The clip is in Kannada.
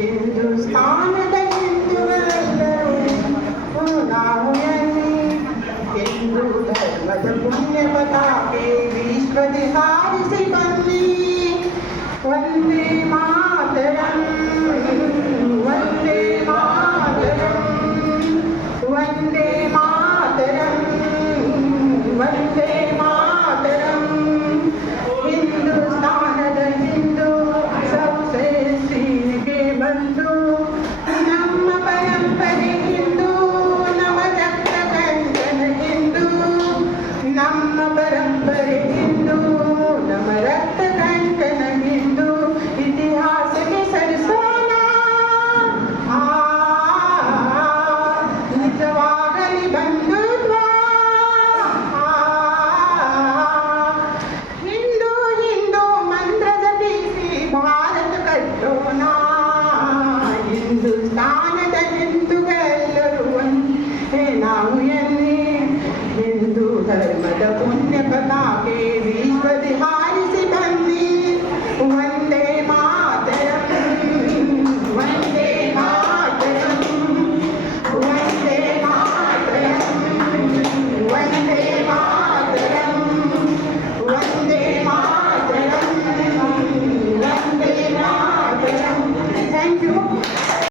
ಹಿಂದೂಸ್ತಾನದ ಹಿಂದೂವೆಲ್ಲರೂ ನಾವು ಎನ್ನಿ ಹಿಂದೂ ಧರ್ಮದ ಪುಣ್ಯ ಪತಾಕೆ ವಿಶ್ವದಿ ಹಾರಿಸಿ ಬನ್ನಿ. ವಂದೇ ಮಾತರಂ ವಂದೇ ಮಾತರಂ ವಂದೇ ಮಾತರಂ ವಂದೇ ಮಾತರಂ. ಹಿಂದೂಸ್ತಾನದ ಹಿಂದೂ ಸೌಸೆ ಸೀನಿಗೆ ಬಂದು ನಮ್ಮ ಪರಂಪರೆ ಹಿಂದೂ ನಮ್ಮ ರಕ್ತ ಕಂಕಣ ಹಿಂದೂ ನಮ್ಮ ಪರಂಪರೆ ಹಿಂದೂ ನಮ್ಮ ರಕ್ತ ಕಂಕಣ ಹಿಂದೂ ಇತಿಹಾಸಕ್ಕೆ ಸರಿಸೋಣ. ನಿಜವಾಗಲಿ ಬಂಧುತ್ವ. ಹಿಂದೂ ಹಿಂದೂ ಮಂತ್ರದ ಬೀಸಿ ಭಾರತ ಕಟ್ಟೋಣ. ಹಿಂದೂಸ್ತಾನದ ಹಿಂದೂಗಳೆಲ್ಲರೂ ಒಂದೇ ನಾವು ಎನ್ನಿ ಹಿಂದೂ ಧರ್ಮದ ಪುಣ್ಯ ಪತಾಕೆ